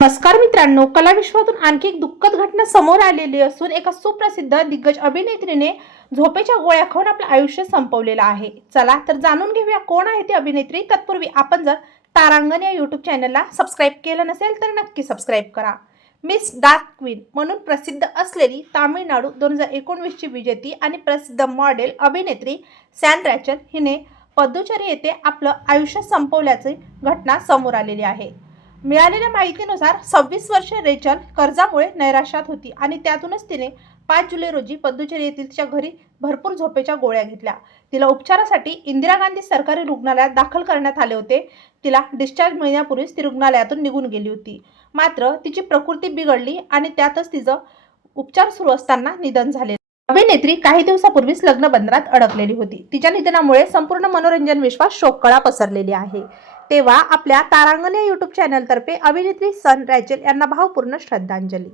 नमस्कार मित्रांनो कला विश्वातून आणखी एक दुःखद घटना समोर आलेली असून एका सुप्रसिद्ध दिग्गज अभिनेत्रीने झोपेच्या गोळ्या खाऊन आपलं आयुष्य संपवलेलं आहे. चला तर जाणून घेऊया कोण आहे ती अभिनेत्री. तत्पूर्वी आपण जर तारांगण या यूट्यूब चॅनलला सबस्क्राईब केलं नसेल तर नक्की सबस्क्राईब करा. मिस डार्क क्वीन म्हणून प्रसिद्ध असलेली तामिळनाडू दोन हजार एकोणवीसची विजेती आणि प्रसिद्ध मॉडेल अभिनेत्री सॅन रॅचल हिने पद्दुचेरी येथे आपलं आयुष्य संपवल्याची घटना समोर आलेली आहे. मिळालेल्या माहितीनुसार सव्वीस वर्ष रेचल कर्जामुळे नैराश्यात होती आणि त्यातूनच तिने पाच जुलै रोजी पद्दुचेरी येथील तिच्या घरी भरपूर झोपेच्या गोळ्या घेतल्या. तिला उपचारासाठी इंदिरा गांधी सरकारी रुग्णालयात दाखल करण्यात आले होते. तिला डिस्चार्ज मिळण्यापूर्वीच ती रुग्णालयातून निघून गेली होती. मात्र तिची प्रकृती बिघडली आणि त्यातच तिचं उपचार सुरू असताना निधन झाले अभिनेत्री काही दिवसापूर्वीच लग्न बंधनात अडकलेली होती. तिच्या निधनामुळे संपूर्ण मनोरंजन विश्वास शोककळा पसरलेली आहे. तेव्हा आपल्या तारांगण या युट्यूब चॅनलतर्फे अभिनेत्री सन रॅचेल यांना भावपूर्ण श्रद्धांजली.